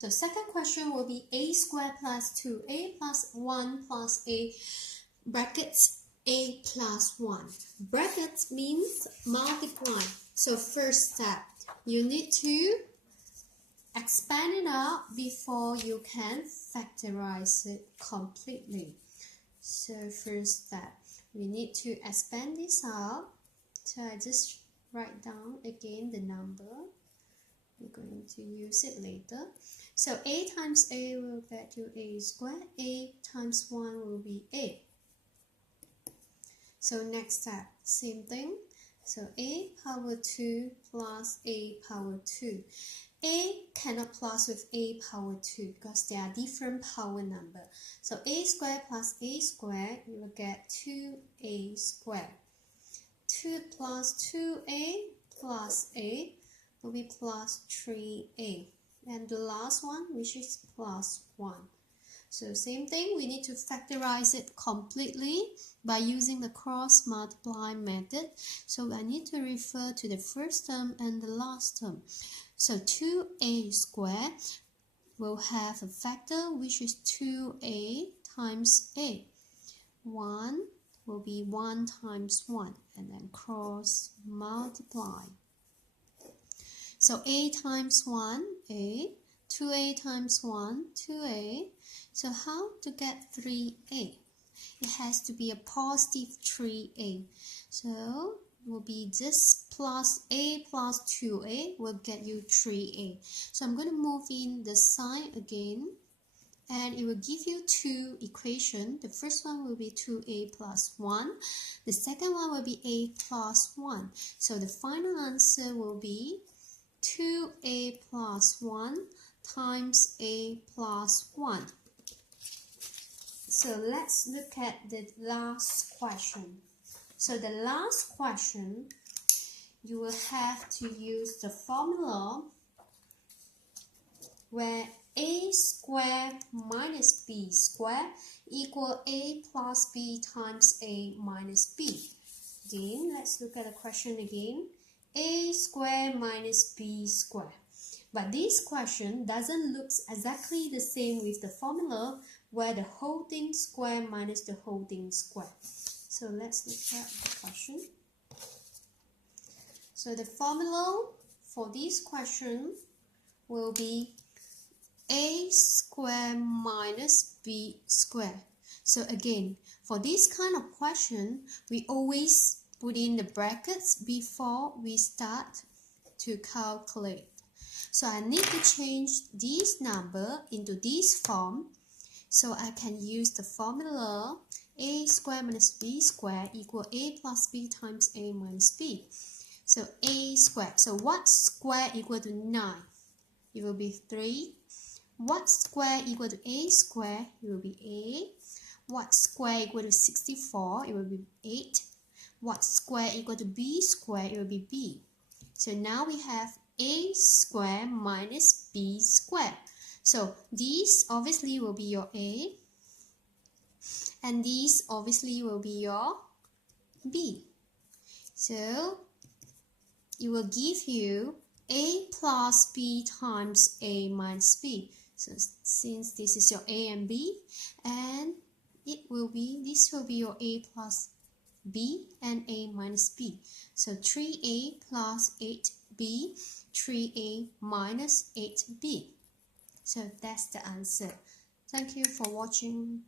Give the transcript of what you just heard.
So second question will be a squared plus 2a plus 1 plus a brackets a plus 1. Brackets means multiply. So first step, you need to expand it out before you can factorize it completely. So first step, we need to expand this out. So I just write down again the number. We're going to use it later. So a times a will get you a squared. A times 1 will be a. So next step, same thing. So a power 2 plus a power 2. A cannot plus with a power 2 because they are different power number. So a squared plus a squared, you will get 2a squared. 2 plus 2a plus a will be plus 3a. And the last one, which is plus 1. So same thing, we need to factorize it completely by using the cross multiply method. So I need to refer to the first term and the last term. So 2a squared will have a factor which is 2a times a. 1 will be 1 times 1 and then cross multiply. So a times 1, a. 2a times 1, 2a. So how to get 3a? It has to be a positive 3a. So will be this plus a plus 2a will get you 3a. So I'm going to move in the sign again and it will give you two equations. The first one will be 2a plus 1. The second one will be a plus 1. So the final answer will be 2a plus 1 times a plus 1. So let's look at the last question. So the last question, you will have to use the formula where a squared minus b squared equal a plus b times a minus b. Again, let's look at the question again. A squared minus b squared. But this question doesn't look exactly the same with the formula where the whole thing square minus the whole thing square. So let's look at the question. So the formula for this question will be a squared minus b squared. So again, for this kind of question, we always put in the brackets before we start to calculate. So I need to change this number into this form. So I can use the formula a squared minus b squared equal a plus b times a minus b. So a squared. So what squared equal to 9? It will be 3. What squared equal to a squared? It will be a. What squared equal to 64? It will be 8. What squared equal to b squared? It will be b. So now we have a squared minus b squared. So these obviously will be your a and these obviously will be your b. So it will give you a plus b times a minus b. So since this is your a and b, and this will be your a plus b and a minus b. So 3a plus 8b, 3a minus 8b. So that's the answer. Thank you for watching.